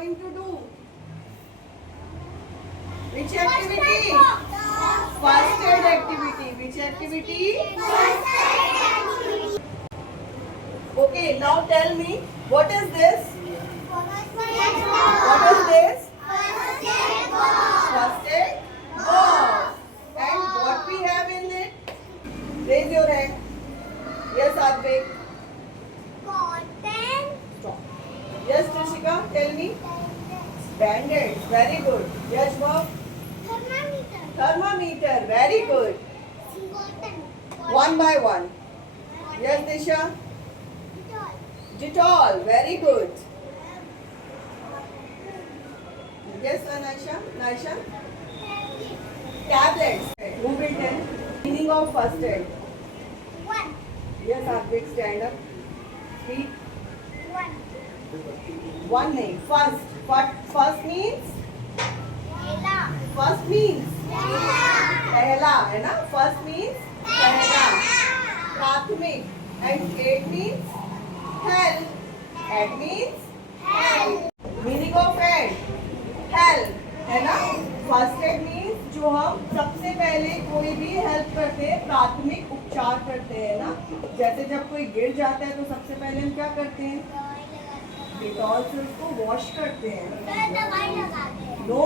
going to do? Which activity? First aid activity. Which activity? Okay, now tell me, what is this? What is this? First aid box. And what we have in it? Raise your hand. Yes, Advik. Stop. Yes, Trishika, tell me. Band-aids. Very good. Yes, Bob. Thermometer. Very good. One by one. Yes, Disha. Dettol. Very good. Yes, Anasha. Naisha. Tablets. Who will tell? Meaning of first aid. Yes, Advik, stand up. Speak. One name. First. What first means? First means पहला है ना. First means पहला. प्राथमिक. And aid means help. Aid means help. Meaning of aid. Help है ना. First aid means जो हम सबसे पहले कोई भी हेल्प करते हैं, प्राथमिक उपचार करते हैं ना. जैसे जब कोई गिर जाता है तो सबसे पहले हम क्या करते हैं? डिटॉल से उसको वॉश करते हैं. No,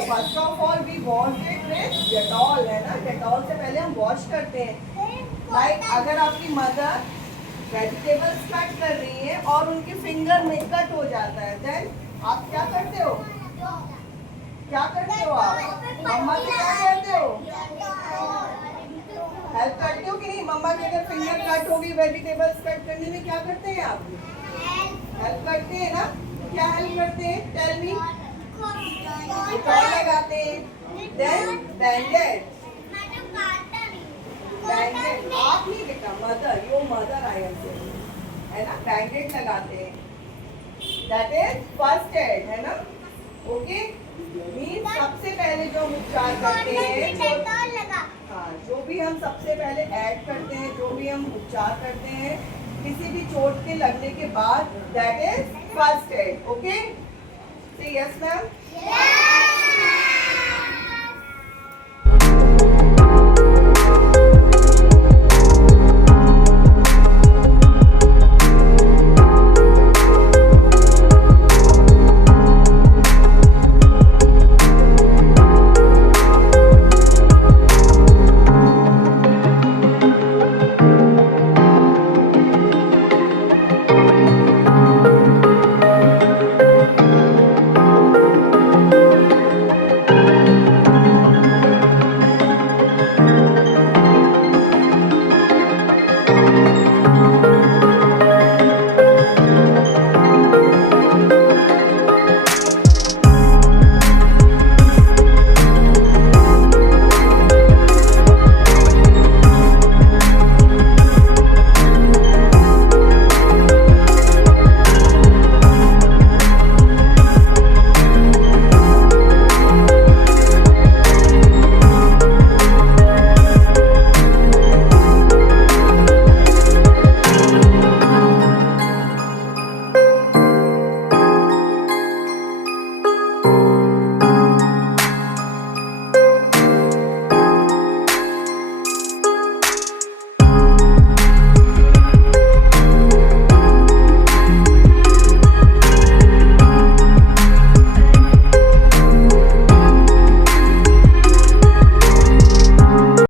first of all we wash it with Dettol है ना. डेटॉल से पहले हम वॉश करते हैं. लाइक अगर आपकी मदर वेजिटेबल्स कट कर रही है और उनके फिंगर में कट हो जाता है, देन आप क्या करते हो? क्या करते हो आप? मम्मा से क्या करते हो? हेल्प करते हो कि नहीं? मम्मा के अगर फिंगर कट होगी वेजिटेबल्स कट करने में, क्या करते हैं आप? हेल्प करते हैं ना. क्या हेल्प करते हैं? Tell me. डिटॉल लगाते हैं. Then bandage. बैंडेज आप नहीं बेटा, mother, your mother I am saying है ना. बैंडेज लगाते हैं. दैट इज फर्स्ट एड है ना. ओके, मीन सबसे पहले जो हम उपचार करते हैं, हाँ, जो भी हम सबसे पहले ऐड करते हैं, जो भी हम उपचार करते हैं किसी भी चोट के लगने के बाद, that is first aid. Okay, से यस मैम.